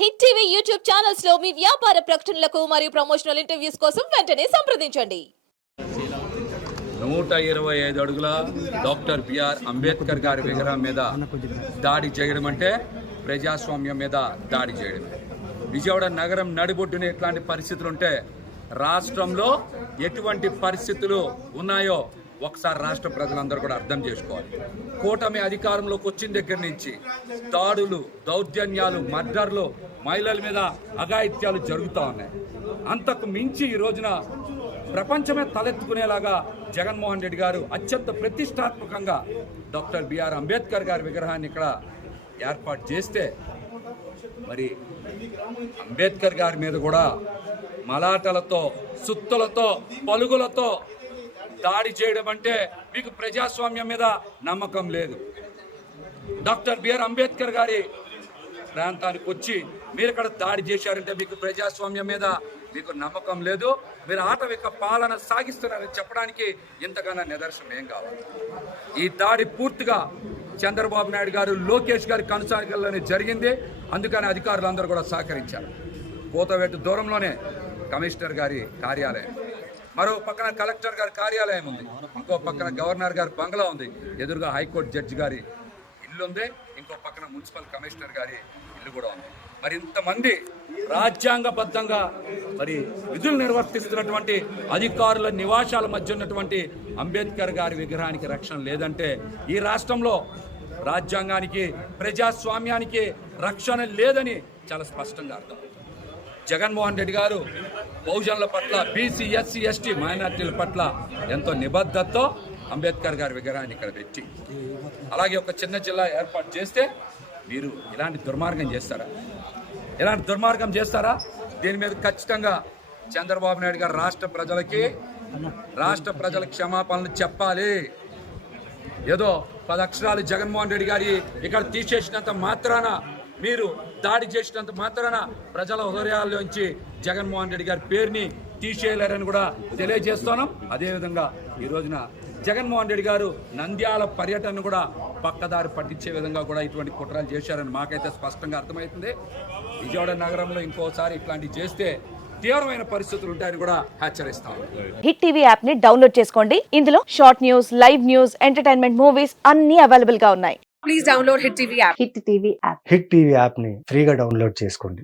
Hit TV YouTube channels లో మీ వ్యాపార ప్రకటనలకు మరియు ప్రమోషనల్ ఇంటర్వ్యూస్ కోసం వెంటనే సంప్రదించండి. 125 అడుగుల డాక్టర్ బిఆర్ అంబేద్కర్ గారి విగ్రహం మీద దాడి చేయడం అంటే ప్రజాస్వామ్యం మీద దాడి చేయడం. విజయవాడ నగరం నడిబొడ్డున ఇట్లాంటి పరిస్థితులు ఉంటే రాష్ట్రంలో ఎటువంటి పరిస్థితులు ఉన్నాయో ఒకసారి రాష్ట్ర ప్రజలందరూ కూడా అర్థం చేసుకోవాలి. కూటమి అధికారంలోకి వచ్చిన దగ్గర నుంచి దాడులు, దౌర్జన్యాలు, మర్డర్లు, మహిళల మీద అఘాయిత్యాలు జరుగుతూ ఉన్నాయి. అంతకు మించి ఈ రోజున ప్రపంచమే తలెత్తుకునేలాగా జగన్మోహన్ రెడ్డి గారు అత్యంత ప్రతిష్టాత్మకంగా డాక్టర్ బిఆర్ అంబేద్కర్ గారి విగ్రహాన్ని ఇక్కడ ఏర్పాటు చేస్తే మరి అంబేద్కర్ గారి మీద కూడా మలాటలతో, సుత్తులతో, పలుగులతో దాడి చేయడం అంటే మీకు ప్రజాస్వామ్యం మీద నమ్మకం లేదు. డాక్టర్ బిఆర్ అంబేద్కర్ గారి ప్రాంతానికి వచ్చి మీరు ఇక్కడ దాడి చేశారంటే మీకు ప్రజాస్వామ్యం మీద మీకు నమ్మకం లేదు. మీరు ఆటవిక పాలన సాగిస్తున్నారని చెప్పడానికి ఇంతకన్నా నిదర్శనం ఏం కావాలి? ఈ దాడి పూర్తిగా చంద్రబాబు నాయుడు గారు, లోకేష్ గారి కనుసాగల్లోనే జరిగింది. అందుకని అధికారులందరూ కూడా సహకరించారు. కోతవేటు దూరంలోనే కమిషనర్ గారి కార్యాలయం, మరో పక్కన కలెక్టర్ గారి కార్యాలయం ఉంది, ఇంకో పక్కన గవర్నర్ గారి బంగ్లా ఉంది, ఎదురుగా హైకోర్టు జడ్జి గారి ఇల్లు ఉంది, ఇంకో పక్కన మున్సిపల్ కమిషనర్ గారి ఇల్లు కూడా ఉంది. మరి ఇంతమంది రాజ్యాంగబద్ధంగా మరి విధులు నిర్వర్తిస్తున్నటువంటి అధికారుల నివాసాల మధ్య ఉన్నటువంటి అంబేద్కర్ గారి విగ్రహానికి రక్షణ లేదంటే ఈ రాష్ట్రంలో రాజ్యాంగానికి, ప్రజాస్వామ్యానికి రక్షణ లేదని చాలా స్పష్టంగా అర్థం. జగన్మోహన్ రెడ్డి గారు బహుజనుల పట్ల, బీసీ, ఎస్సీ, ఎస్టీ, మైనార్టీల పట్ల ఎంతో నిబద్ధతతో అంబేద్కర్ గారి విగ్రహాన్ని ఇక్కడ పెట్టి అలాగే ఒక చిన్న జిల్లా ఏర్పాటు చేస్తే మీరు ఇలాంటి దుర్మార్గం చేస్తారా? ఇలాంటి దుర్మార్గం చేస్తారా? దీని మీద ఖచ్చితంగా చంద్రబాబు నాయుడు గారు రాష్ట్ర ప్రజల క్షమాపణలు చెప్పాలి. ఏదో 10 అక్షరాలు జగన్మోహన్ రెడ్డి గారి ఇక్కడ తీసేసినంత మాత్రాన, మీరు దాడి చేసినంత మాత్రాన ప్రజల హృదయాల్లోంచి జగన్మోహన్ రెడ్డి గారి పేరుని తీసేయలేరని కూడా తెలియజేస్తున్నాం. అదేవిధంగా ఈ రోజున జగన్మోహన్ రెడ్డి గారు నంద్యాల పర్యటనను కూడా పక్కదారి పట్టించే విధంగా కూడా ఇటువంటి కుట్రలు చేశారని మాకైతే స్పష్టంగా అర్థమవుతుంది. విజయవాడ నగరంలో ఇంకోసారి ఇట్లాంటివి చేస్తే తీవ్రమైన పరిస్థితులు ఉంటాయని కూడా హెచ్చరిస్తాం. హిట్ టీవీ యాప్ ని డౌన్లోడ్ చేసుకోండి. ఇందులో short news, live news, entertainment movies అన్ని అవైలబుల్ గా ఉన్నాయి. Please download Hit TV app. Hit TV app. Hit TV యాప్ని ఫ్రీగా డౌన్లోడ్ చేసుకోండి.